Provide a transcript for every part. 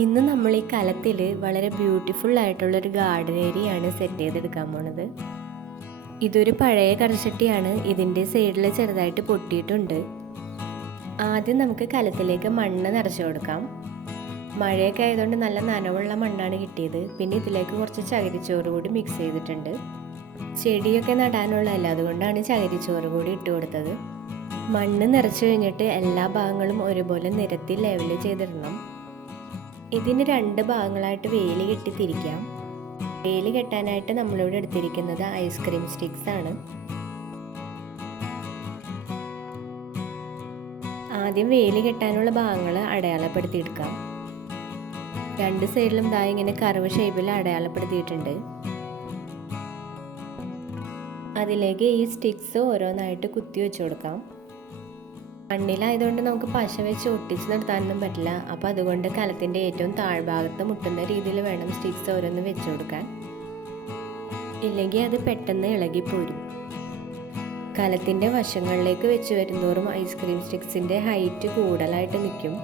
ഇന്ന് നമ്മൾ ഈ കലത്തിൽ വളരെ ബ്യൂട്ടിഫുൾ ആയിട്ടുള്ളൊരു ഗാർഡൻ ഏരിയയാണ് സെറ്റ് ചെയ്തെടുക്കാൻ പോണത്. ഇതൊരു പഴയ കടച്ചട്ടിയാണ്. ഇതിൻ്റെ സൈഡിൽ ചെറുതായിട്ട് പൊട്ടിയിട്ടുണ്ട്. ആദ്യം നമുക്ക് കലത്തിലേക്ക് മണ്ണ് നിറച്ചു കൊടുക്കാം. മഴയൊക്കെ ആയതുകൊണ്ട് നല്ല നനവുള്ള മണ്ണാണ് കിട്ടിയത്. പിന്നെ ഇതിലേക്ക് കുറച്ച് ചകിരിച്ചോറ് കൂടി മിക്സ് ചെയ്തിട്ടുണ്ട്. ചെടിയൊക്കെ നടാനുള്ളതല്ല, അതുകൊണ്ടാണ് ചകിരിച്ചോറ് കൂടി ഇട്ട് കൊടുത്തത്. മണ്ണ് നിറച്ചു കഴിഞ്ഞിട്ട് എല്ലാ ഭാഗങ്ങളും ഒരുപോലെ നിരത്തി ലെവൽ ചെയ്തിടണം. ഇതിന് രണ്ട് ഭാഗങ്ങളായിട്ട് വേലി കെട്ടി തിരിക്കാം. വേലി കെട്ടാനായിട്ട് നമ്മളിവിടെ എടുത്തിരിക്കുന്നത് ഐസ്ക്രീം സ്റ്റിക്സ് ആണ്. ആദ്യം വേലി കെട്ടാനുള്ള ഭാഗങ്ങൾ അടയാളപ്പെടുത്തിയെടുക്കാം. രണ്ട് സൈഡിലും ദാ ഇങ്ങനെ കർവ് ഷേപ്പിൽ അടയാളപ്പെടുത്തിയിട്ടുണ്ട്. അതിലേക്ക് ഈ സ്റ്റിക്സ് ഓരോന്നായിട്ട് കുത്തി വെച്ച് കൊടുക്കാം. മണ്ണിലായതുകൊണ്ട് നമുക്ക് പശ വെച്ച് ഒട്ടിച്ച് നിർത്താനൊന്നും പറ്റില്ല. അപ്പോൾ അതുകൊണ്ട് കലത്തിൻ്റെ ഏറ്റവും താഴ്ഭാഗത്ത് മുട്ടുന്ന രീതിയിൽ വേണം സ്റ്റിക്സ് ഓരോന്ന് വെച്ച് കൊടുക്കാൻ. ഇല്ലെങ്കിൽ അത് പെട്ടെന്ന് ഇളകിപ്പോരും. കലത്തിൻ്റെ വശങ്ങളിലേക്ക് വെച്ച് വരുന്തോറും ഐസ്ക്രീം സ്റ്റിക്സിൻ്റെ ഹൈറ്റ് കൂടുതലായിട്ട് നിൽക്കും.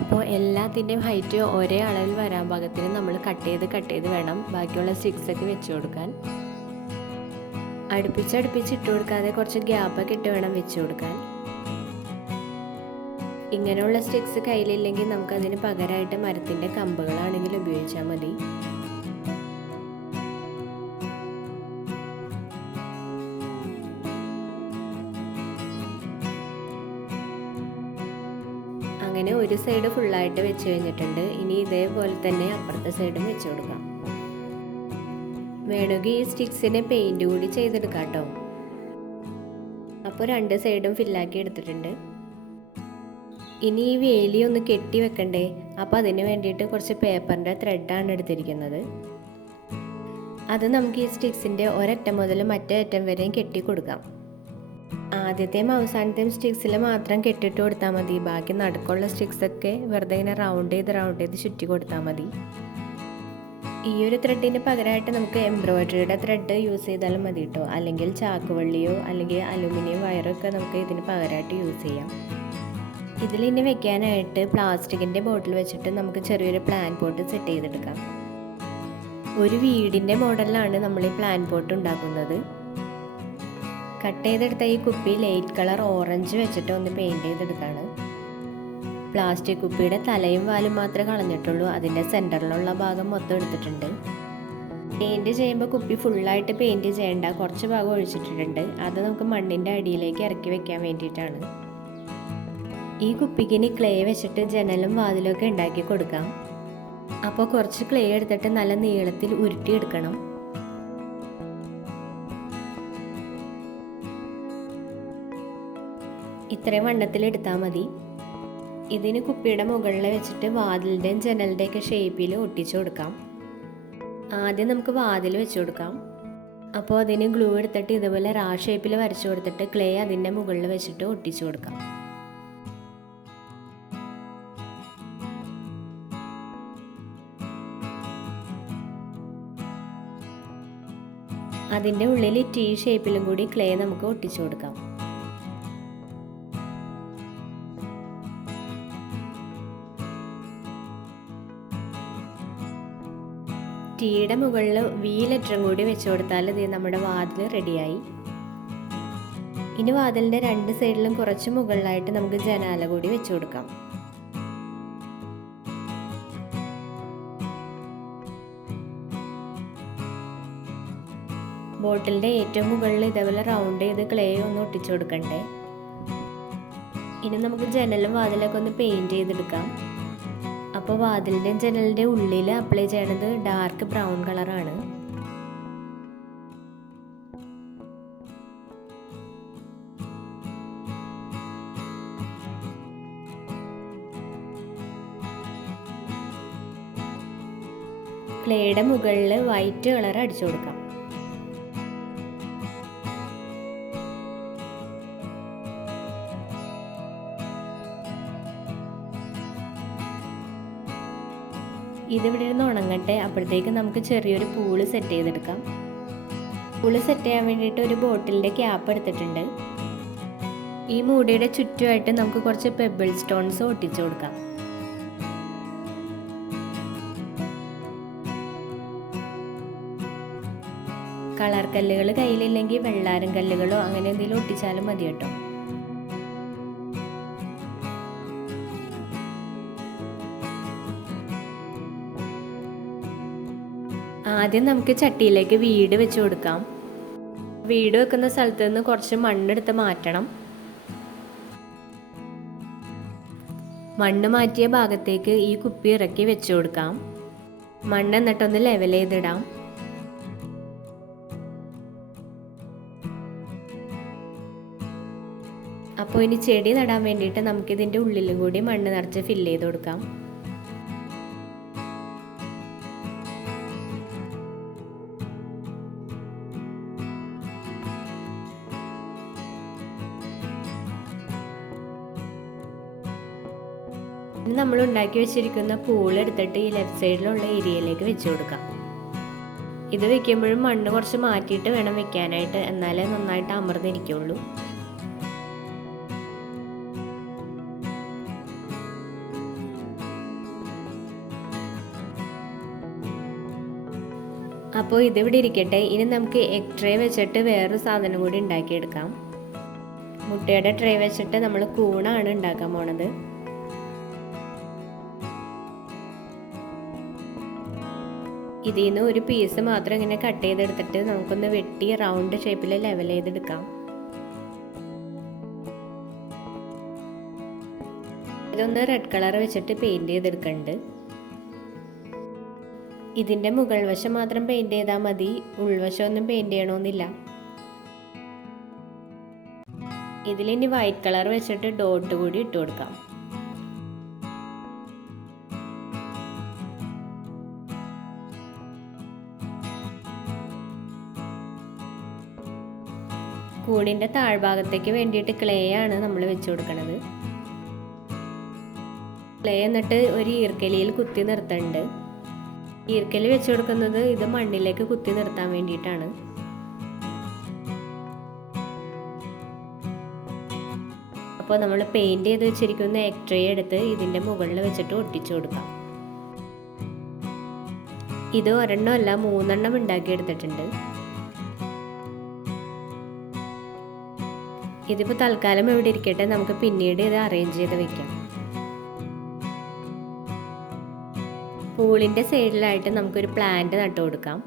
അപ്പോൾ എല്ലാത്തിൻ്റെയും ഹൈറ്റ് ഒരേ അളവിൽ വരാൻ പാകത്തിന് നമ്മൾ കട്ട് ചെയ്ത് വേണം ബാക്കിയുള്ള സ്റ്റിക്സൊക്കെ വെച്ച് കൊടുക്കാൻ. അടുപ്പിച്ചിട്ട് കൊടുക്കാതെ കുറച്ച് ഗ്യാപ്പൊക്കെ ഇട്ട് വേണം വെച്ച് കൊടുക്കാൻ. ഇങ്ങനെയുള്ള സ്റ്റിക്സ് കയ്യിലില്ലെങ്കിൽ നമുക്കതിന് പകരമായിട്ട് മരത്തിൻ്റെ കമ്പുകളാണെങ്കിൽ ഉപയോഗിച്ചാൽ മതി. അങ്ങനെ ഒരു സൈഡ് ഫുള്ളായിട്ട് വെച്ച് കഴിഞ്ഞിട്ടുണ്ട്. ഇനി ഇതേപോലെ തന്നെ അപ്പുറത്തെ സൈഡും വെച്ച് കൊടുക്കാം. വേണമെങ്കിൽ ഈ സ്റ്റിക്സിനെ പെയിൻറ് കൂടി ചെയ്തെടുക്കാം കേട്ടോ. അപ്പോൾ രണ്ട് സൈഡും ഫില്ലാക്കി എടുത്തിട്ടുണ്ട്. ഇനി ഈ വേലി ഒന്ന് കെട്ടി വെക്കണ്ടേ. അപ്പോൾ അതിന് വേണ്ടിയിട്ട് കുറച്ച് പേപ്പറിൻ്റെ ത്രെഡാണ് എടുത്തിരിക്കുന്നത്. അത് നമുക്ക് ഈ സ്റ്റിക്സിൻ്റെ ഒരറ്റം മുതൽ മറ്റേ അറ്റം വരെയും കെട്ടി കൊടുക്കാം. ആദ്യത്തെയും അവസാനത്തെയും സ്റ്റിക്സിൽ മാത്രം കെട്ടിട്ട് കൊടുത്താൽ മതി. ബാക്കി നടുക്കുള്ള സ്റ്റിക്സൊക്കെ വെറുതെ ഇങ്ങനെ റൗണ്ട് ചെയ്ത് ചുറ്റി കൊടുത്താൽ മതി. ഈ ഒരു ത്രെഡിന് പകരമായിട്ട് നമുക്ക് എംബ്രോയിഡറിയുടെ ത്രെഡ് യൂസ് ചെയ്താലും മതി കേട്ടോ. അല്ലെങ്കിൽ ചാക്കുവള്ളിയോ അല്ലെങ്കിൽ അലുമിനിയം വയറോ ഒക്കെ നമുക്ക് ഇതിന് പകരമായിട്ട് യൂസ് ചെയ്യാം. ഇതിലിനി വെക്കാനായിട്ട് പ്ലാസ്റ്റിക്കിൻ്റെ ബോട്ടിൽ വെച്ചിട്ട് നമുക്ക് ചെറിയൊരു പ്ലാൻ പോട്ട് സെറ്റ് ചെയ്തെടുക്കാം. ഒരു വീടിൻ്റെ മോഡലിലാണ് നമ്മൾ ഈ പ്ലാൻ പോട്ട് ഉണ്ടാക്കുന്നത്. കട്ട് ചെയ്തെടുത്ത ഈ കുപ്പി ലൈറ്റ് കളർ ഓറഞ്ച് വെച്ചിട്ട് ഒന്ന് പെയിൻറ് ചെയ്തെടുക്കുകയാണ്. പ്ലാസ്റ്റിക് കുപ്പിയുടെ തലയും വാലും മാത്രമേ കളഞ്ഞിട്ടുള്ളൂ. അതിൻ്റെ സെൻറ്ററിലുള്ള ഭാഗം മൊത്തം എടുത്തിട്ടുണ്ട്. പെയിൻറ് ചെയ്യുമ്പോൾ കുപ്പി ഫുള്ളായിട്ട് പെയിൻറ് ചെയ്യേണ്ട, കുറച്ച് ഭാഗം ഒഴിച്ചിട്ടിട്ടുണ്ട്. അത് നമുക്ക് മണ്ണിൻ്റെ അടിയിലേക്ക് ഇറക്കി വെക്കാൻ വേണ്ടിയിട്ടാണ്. ഈ കുപ്പിക്കിനി ക്ലേ വെച്ചിട്ട് ജനലും വാതിലൊക്കെ ഉണ്ടാക്കി കൊടുക്കാം. അപ്പോൾ കുറച്ച് ക്ലേ എടുത്തിട്ട് നല്ല നീളത്തിൽ ഉരുട്ടിയെടുക്കണം. ഇത്രയും വണ്ണത്തിൽ എടുത്താൽ മതി. ഇതിന് കുപ്പിയുടെ മുകളിൽ വെച്ചിട്ട് വാതിലിൻ്റെയും ജനലിൻ്റെയൊക്കെ ഷേപ്പിൽ ഒട്ടിച്ചു കൊടുക്കാം. ആദ്യം നമുക്ക് വാതിൽ വെച്ച് കൊടുക്കാം. അപ്പോൾ അതിന് ഗ്ലൂ എടുത്തിട്ട് ഇതുപോലെ ഷേപ്പിൽ വരച്ചു കൊടുത്തിട്ട് ക്ലേ അതിൻ്റെ മുകളിൽ വെച്ചിട്ട് ഒട്ടിച്ചു കൊടുക്കാം. അതിൻ്റെ ഉള്ളിൽ ടീ ഷേപ്പിലും കൂടി ക്ലേ നമുക്ക് ഒട്ടിച്ചു കൊടുക്കാം. ടീയുടെ മുകളിൽ വി ലെറ്ററും കൂടി വെച്ചു കൊടുത്താൽ ഇത് നമ്മുടെ വാതിൽ റെഡിയായി. ഇനി വാതിലിൻ്റെ രണ്ട് സൈഡിലും കുറച്ച് മുകളിലായിട്ട് നമുക്ക് ജനാല കൂടി വെച്ചു കൊടുക്കാം. ബോട്ടിലിൻ്റെ ഏറ്റവും മുകളിൽ ഇതേപോലെ റൗണ്ട് ചെയ്ത് ക്ലേ ഒന്ന് ഒട്ടിച്ചു കൊടുക്കണ്ടേ. ഇനി നമുക്ക് ജനലും വാതിലൊക്കെ ഒന്ന് പെയിൻറ് ചെയ്തെടുക്കാം. അപ്പോൾ വാതിലിൻ്റെയും ജനലിൻ്റെ ഉള്ളിൽ അപ്ലൈ ചെയ്യണത് ഡാർക്ക് ബ്രൗൺ കളറാണ്. ക്ലേയുടെ മുകളിൽ വൈറ്റ് കളർ അടിച്ചു കൊടുക്കാം. ഇതിവിടെ ഇരുന്ന് ഉണങ്ങട്ടെ. അപ്പോഴത്തേക്ക് നമുക്ക് ചെറിയൊരു പൂള് സെറ്റ് ചെയ്തെടുക്കാം. പൂള് സെറ്റ് ചെയ്യാൻ വേണ്ടിയിട്ട് ഒരു ബോട്ടിലിൻ്റെ ക്യാപ്പ് എടുത്തിട്ടുണ്ട്. ഈ മൂടിയുടെ ചുറ്റുമായിട്ട് നമുക്ക് കുറച്ച് പെബിൾ സ്റ്റോൺസ് ഒട്ടിച്ചു കൊടുക്കാം. കളർ കല്ലുകൾ കയ്യിലില്ലെങ്കിൽ വെള്ളാരം കല്ലുകളോ അങ്ങനെ എന്തെങ്കിലും ഒട്ടിച്ചാലും മതി കേട്ടോ. ആദ്യം നമുക്ക് ചട്ടിയിലേക്ക് വീട് വെച്ച് കൊടുക്കാം. വീട് വെക്കുന്ന സ്ഥലത്ത് നിന്ന് കുറച്ച് മണ്ണെടുത്ത് മാറ്റണം. മണ്ണ് മാറ്റിയ ഭാഗത്തേക്ക് ഈ കുപ്പി ഇറക്കി വെച്ച് കൊടുക്കാം. മണ്ണ് എന്നിട്ടൊന്ന് ലെവൽ ചെയ്തിടാം. അപ്പോൾ ഇനി ചെടി നടാൻ വേണ്ടിയിട്ട് നമുക്കിതിൻ്റെ ഉള്ളിലും കൂടി മണ്ണ് നിറച്ച് ഫില്ല് ചെയ്ത് കൊടുക്കാം. ഇനി നമ്മൾ ഉണ്ടാക്കി വെച്ചിരിക്കുന്ന പൂൾ എടുത്തിട്ട് ഈ ലെഫ്റ്റ് സൈഡിലുള്ള ഏരിയയിലേക്ക് വെച്ച് കൊടുക്കാം. ഇത് വെക്കുമ്പോഴും മണ്ണ് കുറച്ച് മാറ്റിയിട്ട് വേണം വെക്കാനായിട്ട്, എന്നാലേ നന്നായിട്ട് അമർന്നിരിക്കുള്ളൂ. അപ്പോൾ ഇതിവിടെ ഇരിക്കട്ടെ. ഇനി നമുക്ക് എഗ് ട്രേ വെച്ചിട്ട് വേറൊരു സാധനം കൂടി ഉണ്ടാക്കിയെടുക്കാം. മുട്ടയുടെ ട്രേ വെച്ചിട്ട് നമ്മൾ കൂണാണ് ഉണ്ടാക്കാൻ പോണത്. ഇതിൽ നിന്ന് ഒരു പീസ് മാത്രം ഇങ്ങനെ കട്ട് ചെയ്തെടുത്തിട്ട് നമുക്കൊന്ന് വെട്ടി റൗണ്ട് ഷേപ്പിൽ ലെവൽ ചെയ്തെടുക്കാം. ഇതൊന്ന് റെഡ് കളർ വെച്ചിട്ട് പെയിൻറ് ചെയ്തെടുക്കുന്നുണ്ട്. ഇതിൻ്റെ മുകൾ വശം മാത്രം പെയിൻറ് ചെയ്താൽ മതി, ഉൾവശം ഒന്നും പെയിൻറ് ചെയ്യണമെന്നില്ല. ഇതിലിനി വൈറ്റ് കളർ വെച്ചിട്ട് ഡോട്ട് കൂടി ഇട്ട് കൊടുക്കാം. കൂടിൻ്റെ താഴ്ഭാഗത്തേക്ക് വേണ്ടിയിട്ട് ക്ലേ ആണ് നമ്മൾ വെച്ച് കൊടുക്കുന്നത്. ക്ലേ എന്നിട്ട് ഒരു ഈർക്കലിയിൽ കുത്തി നിർത്തുന്നുണ്ട്. ഈർക്കലി വെച്ച് കൊടുക്കുന്നത് ഇത് മണ്ണിലേക്ക് കുത്തി നിർത്താൻ വേണ്ടിയിട്ടാണ്. അപ്പോൾ നമ്മൾ പെയിൻറ് ചെയ്ത് വെച്ചിരിക്കുന്ന എഗ് ട്രേ എടുത്ത് ഇതിൻ്റെ മുകളിൽ വെച്ചിട്ട് ഒട്ടിച്ചു കൊടുക്കാം. ഇത് ഒരെണ്ണമല്ല 3 എണ്ണം ഉണ്ടാക്കിയെടുത്തിട്ടുണ്ട്. ഇതിപ്പോൾ തൽക്കാലം ഇവിടെ ഇരിക്കട്ടെ, നമുക്ക് പിന്നീട് ഇത് അറേഞ്ച് ചെയ്ത് വെക്കാം. പൂളിൻ്റെ സൈഡിലായിട്ട് നമുക്കൊരു പ്ലാന്റ് നട്ടു കൊടുക്കാം.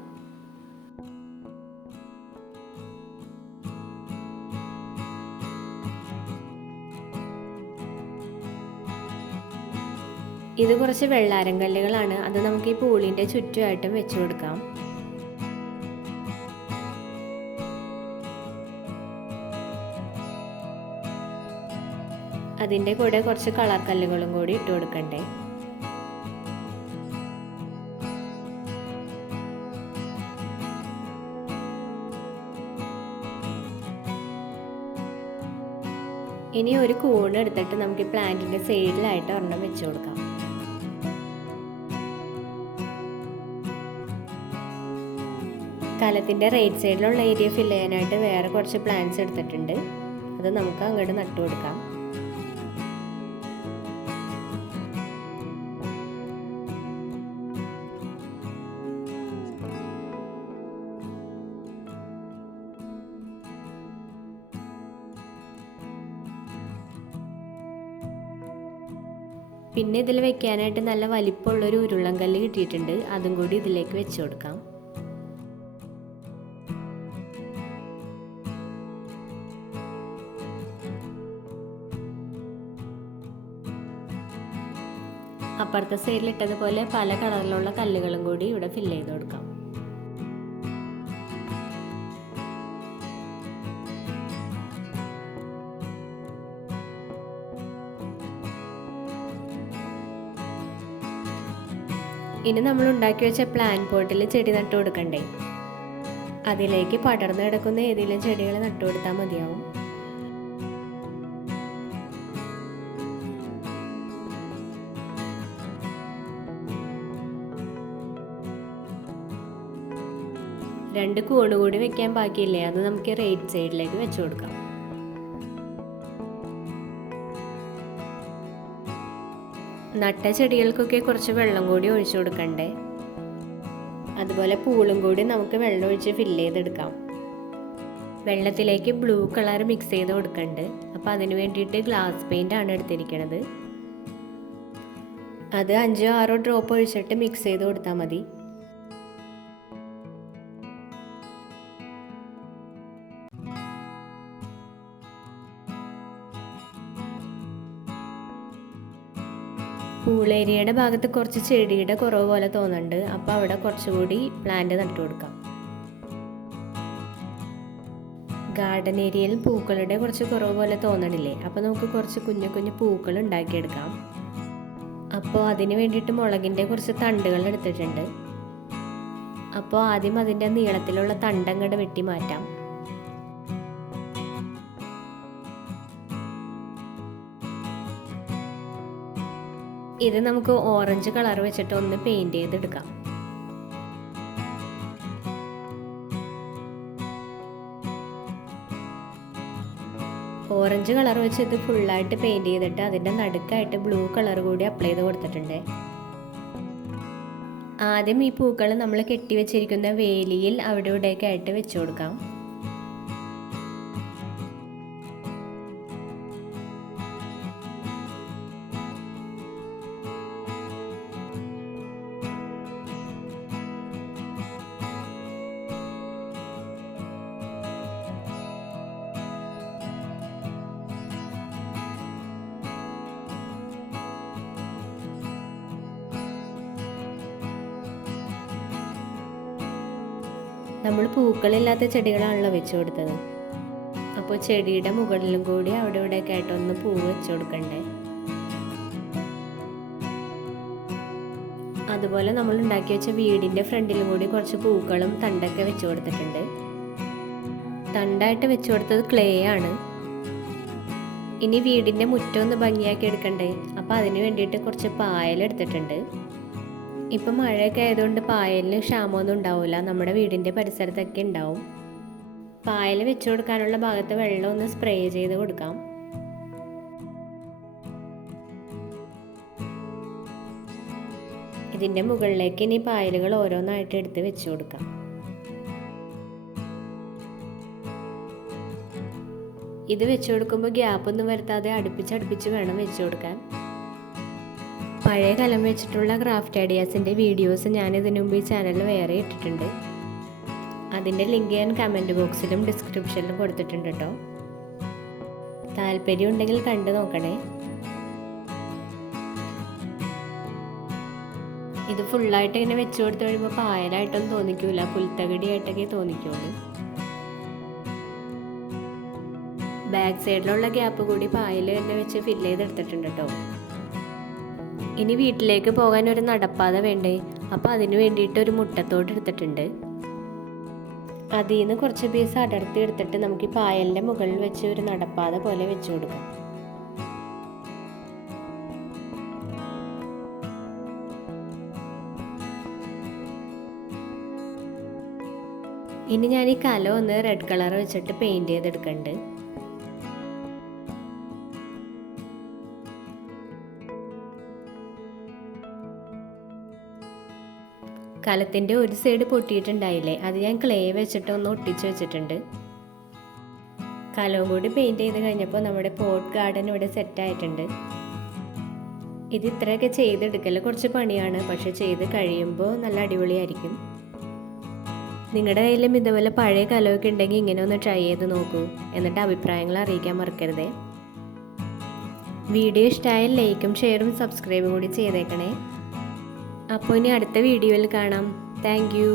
ഇത് കുറച്ച് വെള്ളാരം കല്ലുകളാണ്, അത് നമുക്ക് ഈ പൂളിൻ്റെ ചുറ്റുമായിട്ടും വെച്ചു കൊടുക്കാം. അതിൻ്റെ കൂടെ കുറച്ച് കളർ കല്ലുകളും കൂടി ഇട്ട് കൊടുക്കണ്ടേ. ഇനി ഒരു കൂൺ എടുത്തിട്ട് നമുക്ക് ഈ പ്ലാന്റിൻ്റെ സൈഡിലായിട്ട് ഒരെണ്ണം വെച്ച് കൊടുക്കാം. കലത്തിൻ്റെ റൈറ്റ് സൈഡിലുള്ള ഏരിയ ഫില്ല് ചെയ്യാനായിട്ട് വേറെ കുറച്ച് പ്ലാന്റ്സ് എടുത്തിട്ടുണ്ട്. അത് നമുക്ക് അങ്ങോട്ട് നട്ടു കൊടുക്കാം. പിന്നെ ഇതിൽ വെക്കാനായിട്ട് നല്ല വലിപ്പമുള്ളൊരു ഉരുളൻകല്ല് കിട്ടിയിട്ടുണ്ട്, അതും കൂടി ഇതിലേക്ക് വെച്ച് കൊടുക്കാം. അപ്പുറത്തെ സൈഡിലിട്ടതുപോലെ പല കളറിലുള്ള കല്ലുകളും കൂടി ഇവിടെ ഫില്ല് ചെയ്ത് കൊടുക്കാം. ഇനി നമ്മൾ ഉണ്ടാക്കി വെച്ച പ്ലാന്റ് പോട്ടിൽ ചെടി നട്ടു കൊടുക്കണ്ടേ. അതിലേക്ക് പടർന്നു കിടക്കുന്ന ഏതെങ്കിലും ചെടികൾ നട്ടു കൊടുത്താൽ മതിയാവും. രണ്ട് കൂണ് കൂടി വെക്കാൻ ബാക്കിയില്ലേ, അത് നമുക്ക് റൈറ്റ് സൈഡിലേക്ക് വെച്ചു കൊടുക്കാം. നട്ട ചെടികൾക്കൊക്കെ കുറച്ച് വെള്ളം കൂടി ഒഴിച്ചു കൊടുക്കണ്ടേ. അതുപോലെ പൂളും കൂടി നമുക്ക് വെള്ളം ഒഴിച്ച് ഫില്ല് ചെയ്തെടുക്കാം. വെള്ളത്തിലേക്ക് ബ്ലൂ കളർ മിക്സ് ചെയ്ത് കൊടുക്കുന്നുണ്ട്. അപ്പോൾ അതിന് വേണ്ടിയിട്ട് ഗ്ലാസ് പെയിൻ്റ് ആണ് എടുത്തിരിക്കുന്നത്. അത് 5-6 ഡ്രോപ്പ് ഒഴിച്ചിട്ട് മിക്സ് ചെയ്ത് കൊടുത്താൽ മതി. പൂൾ ഏരിയയുടെ ഭാഗത്ത് കുറച്ച് ചെടിയുടെ കുറവ് പോലെ തോന്നുന്നുണ്ട്. അപ്പോൾ അവിടെ കുറച്ചുകൂടി പ്ലാന്റ് നട്ടു കൊടുക്കാം. ഗാർഡൻ ഏരിയയിൽ പൂക്കളുടെ കുറച്ച് കുറവ് പോലെ തോന്നണില്ലേ? അപ്പോൾ നമുക്ക് കുറച്ച് കുഞ്ഞു കുഞ്ഞു പൂക്കൾ ഉണ്ടാക്കിയെടുക്കാം. അപ്പോൾ അതിന് വേണ്ടിയിട്ട് മുളകിൻ്റെ കുറച്ച് തണ്ടുകൾ എടുത്തിട്ടുണ്ട്. അപ്പോൾ ആദ്യം അതിൻ്റെ നീളത്തിലുള്ള തണ്ടങ്ങട് വെട്ടി മാറ്റാം. ഇത് നമുക്ക് ഓറഞ്ച് കളർ വെച്ചിട്ട് ഒന്ന് പെയിന്റ് ചെയ്തെടുക്കാം. ഓറഞ്ച് കളർ വെച്ച് ഇത് ഫുള്ളായിട്ട് പെയിന്റ് ചെയ്തിട്ട് അതിൻ്റെ നടുക്കായിട്ട് ബ്ലൂ കളർ കൂടി അപ്ലൈ ചെയ്ത് കൊടുത്തിട്ടുണ്ട്. ആദ്യം ഈ പൂക്കൾ നമ്മൾ കെട്ടിവെച്ചിരിക്കുന്ന വേലിയിൽ അവിടെ ഇവിടെയൊക്കെ ആയിട്ട് വെച്ചു കൊടുക്കാം. നമ്മൾ പൂക്കളില്ലാത്ത ചെടികളാണല്ലോ വെച്ച് കൊടുത്തത്. അപ്പോൾ ചെടിയുടെ മുകളിലും കൂടി അവിടെ ഇവിടെയൊക്കെ ആയിട്ടൊന്ന് പൂവ് വെച്ച് കൊടുക്കണ്ടേ. അതുപോലെ നമ്മൾ ഉണ്ടാക്കി വെച്ച വീടിൻ്റെ ഫ്രണ്ടിലും കൂടി കുറച്ച് പൂക്കളും തണ്ടൊക്കെ വെച്ച് കൊടുത്തിട്ടുണ്ട്. തണ്ടായിട്ട് വെച്ച് കൊടുത്തത് ക്ലേ ആണ്. ഇനി വീടിൻ്റെ മുറ്റം ഒന്ന് ഭംഗിയാക്കി എടുക്കണ്ടേ? അപ്പോൾ അതിന് വേണ്ടിയിട്ട് കുറച്ച് പായൽ എടുത്തിട്ടുണ്ട്. ഇപ്പം മഴയൊക്കെ ആയതുകൊണ്ട് പായലിന് ക്ഷാമമൊന്നും ഉണ്ടാവില്ല. നമ്മുടെ വീടിൻ്റെ പരിസരത്തൊക്കെ ഉണ്ടാവും. പായൽ വെച്ച് കൊടുക്കാനുള്ള ഭാഗത്ത് വെള്ളം ഒന്ന് സ്പ്രേ ചെയ്ത് കൊടുക്കാം. ഇതിൻ്റെ മുകളിലേക്ക് ഇനി പായലുകൾ ഓരോന്നായിട്ട് എടുത്ത് വെച്ച് കൊടുക്കാം. ഇത് വെച്ച് കൊടുക്കുമ്പോൾ ഗ്യാപ്പൊന്നും വരുത്താതെ അടുപ്പിച്ചടുപ്പിച്ച് വേണം വെച്ച് കൊടുക്കാൻ. പഴയ കലം വെച്ചിട്ടുള്ള ക്രാഫ്റ്റ് ഐഡിയാസിൻ്റെ വീഡിയോസ് ഞാൻ ഇതിനു മുമ്പ് ഈ ചാനലിൽ വേറെ ഇട്ടിട്ടുണ്ട്. അതിൻ്റെ ലിങ്ക് ഞാൻ കമൻറ്റ് ബോക്സിലും ഡിസ്ക്രിപ്ഷനിലും കൊടുത്തിട്ടുണ്ട് കേട്ടോ. താല്പര്യം ഉണ്ടെങ്കിൽ കണ്ടു നോക്കണേ. ഇത് ഫുള്ളായിട്ട് ഇങ്ങനെ വെച്ച് കൊടുത്ത് കഴിയുമ്പോൾ പായലായിട്ടൊന്നും തോന്നിക്കൂല, പുൽത്തകടിയായിട്ടൊക്കെ തോന്നിക്കുള്ളൂ. ബാക്ക് സൈഡിലുള്ള ഗ്യാപ്പ് കൂടി പായൽ തന്നെ വെച്ച് ഫില്ല് ചെയ്തെടുത്തിട്ടുണ്ട് കേട്ടോ. ഇനി വീട്ടിലേക്ക് പോകാൻ ഒരു നടപ്പാത വേണ്ടേ? അപ്പോൾ അതിന് വേണ്ടിയിട്ട് ഒരു മുട്ടത്തോട് എടുത്തിട്ടുണ്ട്. അതിൽ നിന്ന് കുറച്ച് പീസ് അടർത്തി എടുത്തിട്ട് നമുക്ക് ഈ പായലിൻ്റെ മുകളിൽ വെച്ച് ഒരു നടപ്പാത പോലെ വെച്ച് കൊടുക്കാം. ഇനി ഞാൻ ഈ കലം ഒന്ന് റെഡ് കളർ വെച്ചിട്ട് പെയിൻറ് ചെയ്തെടുക്കുന്നുണ്ട്. കലത്തിൻ്റെ ഒരു സൈഡ് പൊട്ടിയിട്ടുണ്ടായില്ലേ? അത് ഞാൻ ക്ലേ വെച്ചിട്ട് ഒന്ന് ഒട്ടിച്ച് വെച്ചിട്ടുണ്ട്. കലവും കൂടി പെയിൻറ് ചെയ്ത് കഴിഞ്ഞപ്പോൾ നമ്മുടെ പോട്ട് ഗാർഡൻ ഇവിടെ സെറ്റായിട്ടുണ്ട്. ഇത് ഇത്രയൊക്കെ ചെയ്തെടുക്കൽ കുറച്ച് പണിയാണ്, പക്ഷെ ചെയ്ത് കഴിയുമ്പോൾ നല്ല അടിപൊളിയായിരിക്കും. നിങ്ങളുടെ കയ്യിലും ഇതുപോലെ പഴയ കലമൊക്കെ ഉണ്ടെങ്കിൽ ഇങ്ങനെ ഒന്ന് ട്രൈ ചെയ്ത് നോക്കൂ. എന്നിട്ട് അഭിപ്രായങ്ങൾ അറിയിക്കാൻ മറക്കരുതേ. വീഡിയോ ഇഷ്ടമായാൽ ലൈക്കും ഷെയറും സബ്സ്ക്രൈബും കൂടി ചെയ്തേക്കണേ. അപ്പോൾ ഇനി അടുത്ത വീഡിയോയിൽ കാണാം. Thank you.